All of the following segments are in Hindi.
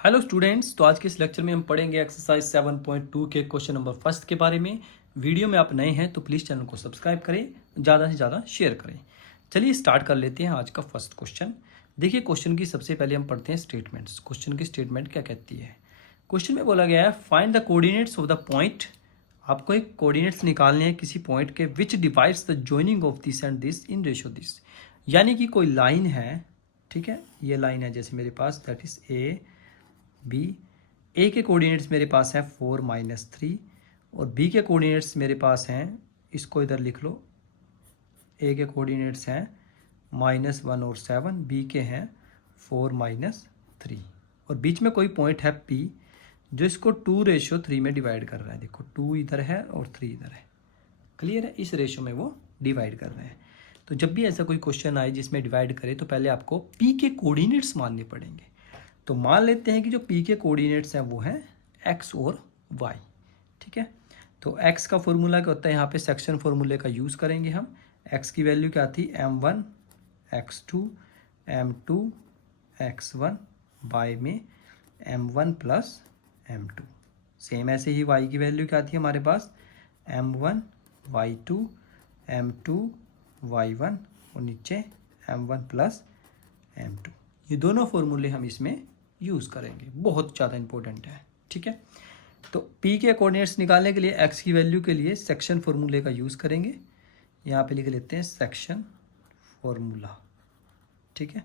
हेलो स्टूडेंट्स, तो आज के इस लेक्चर में हम पढ़ेंगे एक्सरसाइज 7.2 के क्वेश्चन नंबर फर्स्ट के बारे में। वीडियो में आप नए हैं तो प्लीज़ चैनल को सब्सक्राइब करें, ज़्यादा से ज़्यादा शेयर करें। चलिए स्टार्ट कर लेते हैं आज का फर्स्ट क्वेश्चन। देखिए क्वेश्चन की सबसे पहले हम पढ़ते हैं स्टेटमेंट्स। क्वेश्चन की स्टेटमेंट क्या कहती है? क्वेश्चन में बोला गया है find the coordinates of the point. आपको एक कोऑर्डिनेट्स निकालने हैं किसी पॉइंट के विच divides the joining of this and this in ratio this. यानी कि कोई लाइन है, ठीक है, ये लाइन है जैसे मेरे पास, दैट इज ए के कोऑर्डिनेट्स मेरे पास हैं 4-3 और बी के कोऑर्डिनेट्स मेरे पास हैं, इसको इधर लिख लो, ए के कोऑर्डिनेट्स हैं -1 और 7, बी के हैं 4-3 और बीच में कोई पॉइंट है पी जो इसको 2:3 में डिवाइड कर रहा है। देखो 2 इधर है और 3 इधर है, क्लियर है, इस रेशो में वो डिवाइड कर रहे हैं। तो जब भी ऐसा कोई क्वेश्चन आए जिसमें डिवाइड करे तो पहले आपको पी के कोऑर्डिनेट्स मानने पड़ेंगे। तो मान लेते हैं कि जो पी के कोऑर्डिनेट्स हैं वो हैं एक्स और वाई, ठीक है। तो एक्स का फॉर्मूला क्या होता है, यहाँ पे सेक्शन फॉर्मूले का यूज़ करेंगे हम। एक्स की वैल्यू क्या थी, m1 x2 m2 x1 Y में m1 प्लस m2। सेम ऐसे ही वाई की वैल्यू क्या थी हमारे पास, m1 y2 m2 y1 और नीचे m1 प्लस m2। ये दोनों फॉर्मूले हम इसमें यूज़ करेंगे, बहुत ज़्यादा इंपॉर्टेंट है, ठीक है। तो p के कोऑर्डिनेट्स निकालने के लिए x की वैल्यू के लिए सेक्शन फॉर्मूले का यूज़ करेंगे। यहाँ पे लिख लेते हैं सेक्शन फॉर्मूला, ठीक है।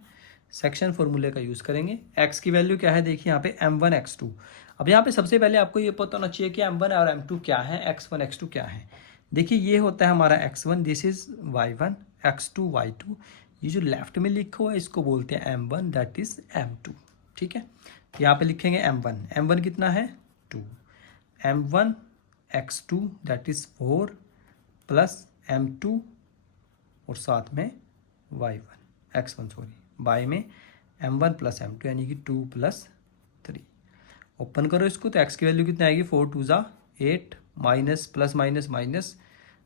सेक्शन फॉर्मूले का यूज़ करेंगे। x की वैल्यू क्या है, देखिए यहाँ पे m1 x2। अब यहाँ पे सबसे पहले आपको ये पता होना चाहिए कि m1 और m2 क्या है, x1 x2 क्या है। देखिए ये होता है हमारा x1, this is y1, x2 y2। ये जो लेफ्ट में लिखा हुआ है इसको बोलते हैं m1, दैट इज m2, ठीक है। यहाँ पे लिखेंगे m1 कितना है 2, m1 x2 that is 4 plus m2 और साथ में y1 x1 सॉरी y में m1 प्लस m2 यानी कि 2 प्लस 3। ओपन करो इसको तो x की वैल्यू कितनी आएगी, 4 2 ज़ा 8 माइनस प्लस माइनस माइनस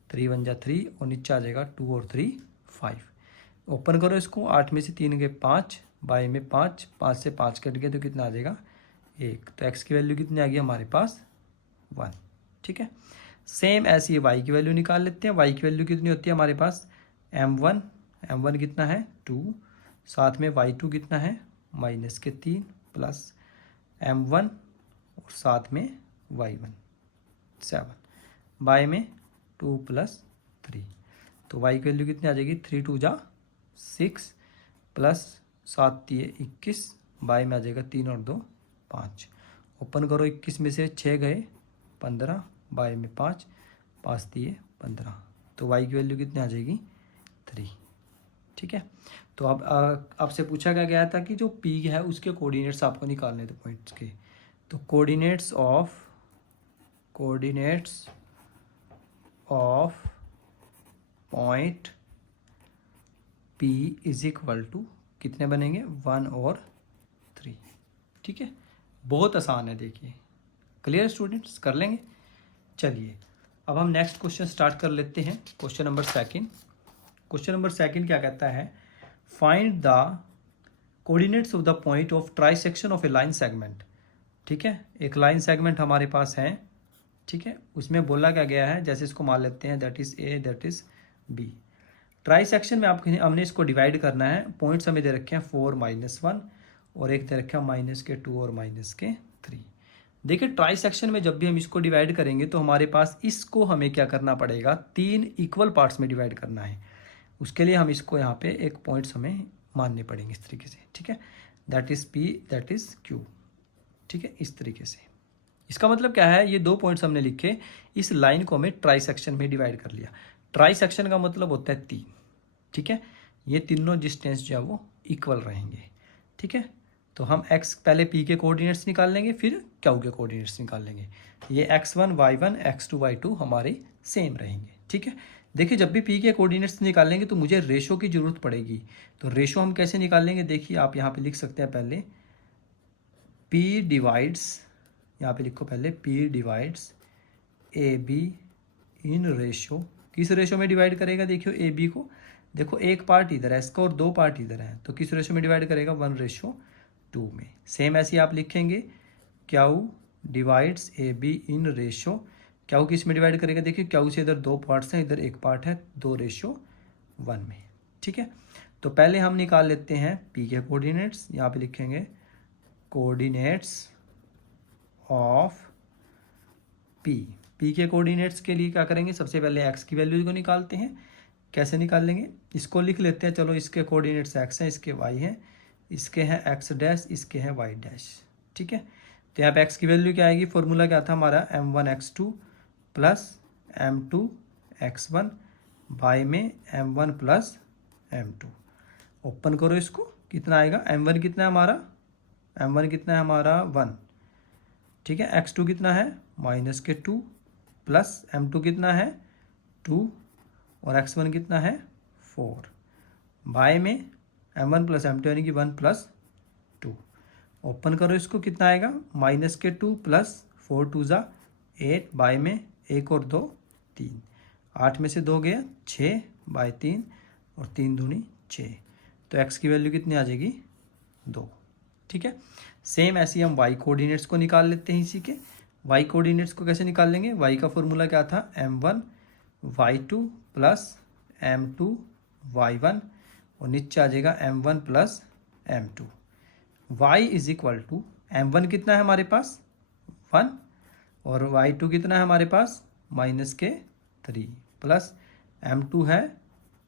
3 1 ज़ा 3 और नीचे आ जाएगा 2 और 3 5। ओपन करो इसको, 8 में से 3 गए 5, बाई में 5, 5 से 5 कट गए तो कितना आ जाएगा 1। तो x की वैल्यू कितनी आ गई हमारे पास 1, ठीक है। सेम ऐसे ही y की वैल्यू निकाल लेते हैं। y की वैल्यू कितनी होती है हमारे पास, m1 कितना है 2, साथ में y2 कितना है -3 प्लस m1 और साथ में y1 7, बाय में 2 प्लस 3। तो y की वैल्यू कितनी आ जाएगी, 3 2 ज़ा 6 प्लस 7 3 21, बाय में आ जाएगा 3 और 2 5। ओपन करो, 21 में से 6 गए 15, बाय में 5 5 3 15। तो y की वैल्यू कितनी आ जाएगी 3, ठीक है। तो अब आपसे पूछा गया था कि जो p है उसके कोऑर्डिनेट्स आपको निकालने थे पॉइंट्स के। तो coordinates of point p is equal to कितने बनेंगे, 1 और 3, ठीक है। बहुत आसान है, देखिए क्लियर स्टूडेंट्स, कर लेंगे। चलिए अब हम नेक्स्ट क्वेश्चन स्टार्ट कर लेते हैं। क्वेश्चन नंबर सेकंड क्या कहता है, find the coordinates of the point of trisection of A line segment, ठीक है। एक लाइन सेगमेंट हमारे पास है, ठीक है, उसमें बोला क्या गया है, जैसे इसको मान लेते हैं that is A that is B. Trisection में आपको हमने इसको डिवाइड करना है। पॉइंट्स हमें दे रखे हैं 4 -1 और एक दे रखा है -2 और -3। देखिए ट्राइसेक्शन में जब भी हम इसको डिवाइड करेंगे तो हमारे पास इसको हमें क्या करना पड़ेगा, 3 इक्वल पार्ट्स में डिवाइड करना है। उसके लिए हम इसको यहाँ पे एक पॉइंट्स हमें मानने पड़ेंगे इस तरीके से, ठीक है, that is P that is Q, ठीक है, इस तरीके से। इसका मतलब क्या है, ये 2 पॉइंट्स हमने लिखे, इस लाइन को हमें ट्राइसेक्शन में डिवाइड कर लिया। ट्राइसेक्शन का मतलब होता है 3, ठीक है। ये तीनों डिस्टेंस जो है वो इक्वल रहेंगे, ठीक है। तो हम x पहले p के कोऑर्डिनेट्स निकाल लेंगे, फिर q के कोऑर्डिनेट्स निकाल लेंगे। ये x1 y1 x2 y2 हमारे सेम रहेंगे, ठीक है। देखिए जब भी p के कोऑर्डिनेट्स निकालेंगे तो मुझे रेशो की ज़रूरत पड़ेगी। तो रेशो हम कैसे निकालेंगे, देखिए आप यहाँ पे लिख सकते हैं पहले p डिवाइड्स, यहाँ पे लिखो पहले p divides A be in ratio. किस रेशो में डिवाइड करेगा, देखियो ए बी को, देखो एक पार्ट इधर है इसका और 2 पार्ट इधर है, तो किस रेशो में डिवाइड करेगा, 1:2। 2 में। सेम ऐसे आप लिखेंगे Q divides A be in ratio, Q किस में डिवाइड करेगा, देखिए क्यू से इधर 2 पार्ट्स हैं, इधर 1 पार्ट है, 2:1 में। ठीक है, तो पहले हम निकाल लेते हैं पी के कोऑर्डिनेट्स। यहाँ पे लिखेंगे कोऑर्डिनेट्स ऑफ पी के कोऑर्डिनेट्स के लिए क्या करेंगे, सबसे पहले एक्स की वैल्यू को निकालते हैं। कैसे निकाल लेंगे, इसको लिख लेते हैं, चलो इसके कोऑर्डिनेट्स एक्स हैं, इसके वाई हैं, इसके हैं एक्स डैश, इसके हैं वाई डैश। ठीक है, तो यहाँ पे एक्स की वैल्यू क्या आएगी, फॉर्मूला क्या था हमारा, m1x2 प्लस m2x1 बाय में m1 प्लस m2। ओपन करो इसको, कितना आएगा, m1 कितना है हमारा, m1 कितना है हमारा 1। ठीक है, x2 कितना है -2 प्लस m2 कितना है 2 और x1 कितना है 4 बाय में m1 प्लस m2 यानी कि 1 प्लस 2। ओपन करो इसको, कितना आएगा -2 प्लस 4 2 ज़ा 8 बाय में 1 और 2 3, 8 में से 2 गया 6 बाय 3 और 3 दूनी 6, तो x की वैल्यू कितनी आ जाएगी 2। ठीक है, सेम ऐसे ही हम y कोऑर्डिनेट्स को निकाल लेते हैं इसी के। y कोऑर्डिनेट्स को कैसे निकाल लेंगे, y का फॉर्मूला क्या था, m1 y2 plus m2 y1 और नीचे आ जाएगा m1 plus m2। y is equal to m1 कितना है हमारे पास 1 और y2 कितना है हमारे पास -3 प्लस m2 है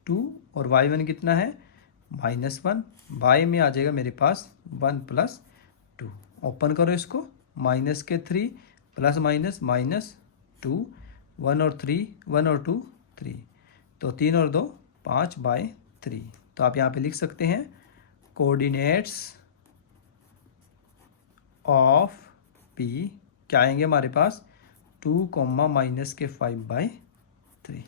2 और y1 कितना है -1 बाय में आ जाएगा मेरे पास 1 प्लस 2। ओपन करो इसको, -3 प्लस -2 1 और 2 3, तो 3 और 2 5 बाय 3। तो आप यहाँ पे लिख सकते हैं कोऑर्डिनेट्स ऑफ P क्या आएंगे हमारे पास 2, -5/3।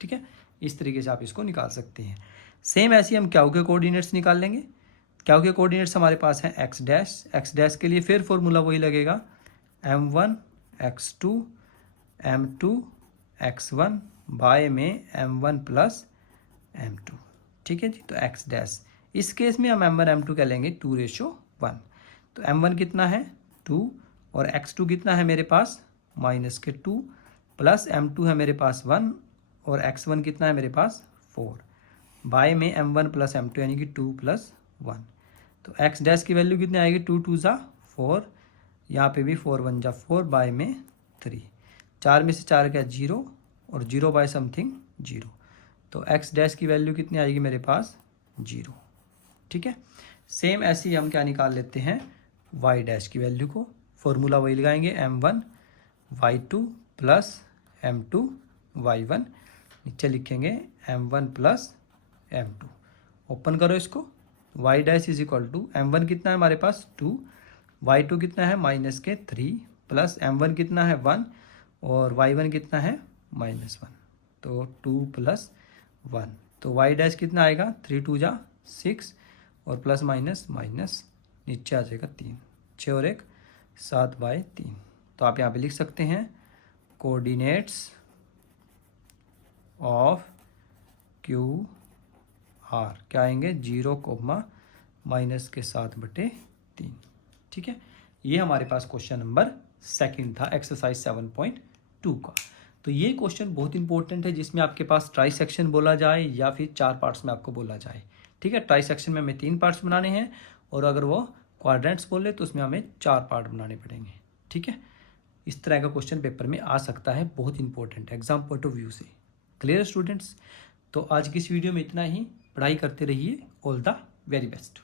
ठीक है, इस तरीके से आप इसको निकाल सकते हैं। सेम ऐसे ही हम क्यू के कोऑर्डिनेट्स निकाल लेंगे। क्यू के कोऑर्डिनेट्स हमारे पास हैं एक्स डैश के लिए फिर फॉर्मूला वही लगेगा m1 x2 m2 x1 bye में m1 प्लस m2। ठीक है जी, तो एक्स डैश, इस केस में हम m1 m2 क्या लेंगे 2:1। तो m1 कितना है 2 और x2 कितना है मेरे पास -2 प्लस m2 है मेरे पास 1 और x1 कितना है मेरे पास 4 बाय में m1 प्लस m2 यानी कि 2 + 1। तो x डैश की वैल्यू कितनी आएगी 2 2 ज़ा 4, यहाँ पे भी 4 1 ज़ा 4 बाय में 3, 4 में से 4 क्या 0 और 0 बाय समथिंग 0, तो x डैश की वैल्यू कितनी आएगी मेरे पास 0। ठीक है, सेम ऐसे ही हम क्या निकाल लेते हैं y डैश की वैल्यू को, फॉर्मूला वही लगाएंगे m1 y2 plus m2 y1, नीचे लिखेंगे m1 प्लस m2। ओपन करो इसको, y dash is equal to m1 कितना है हमारे पास 2, y2 कितना है -3 प्लस m1 कितना है 1 और y1 कितना है -1, तो 2 + 1, तो y डैश कितना आएगा 3 2 ज़ा 6 और प्लस माइनस नीचे आ जाएगा 3, 6 और 1 7/3। तो आप यहाँ पे लिख सकते हैं कोऑर्डिनेट्स ऑफ क्यू आर क्या आएंगे 0, -7/3। ठीक है, ये हमारे पास क्वेश्चन नंबर 2 था एक्सरसाइज 7.2 का। तो ये क्वेश्चन बहुत इंपॉर्टेंट है, जिसमें आपके पास ट्राई सेक्शन बोला जाए या फिर 4 पार्ट्स में आपको बोला जाए। ठीक है, ट्राई सेक्शन में हमें 3 पार्ट्स बनाने हैं और अगर वो क्वाड्रेंट्स बोले तो उसमें हमें 4 पार्ट बनाने पड़ेंगे। ठीक है, इस तरह का क्वेश्चन पेपर में आ सकता है, बहुत इंपॉर्टेंट है एग्जाम पॉइंट ऑफ व्यू से। क्लियर स्टूडेंट्स, तो आज की इस वीडियो में इतना ही। पढ़ाई करते रहिए, ऑल द वेरी बेस्ट।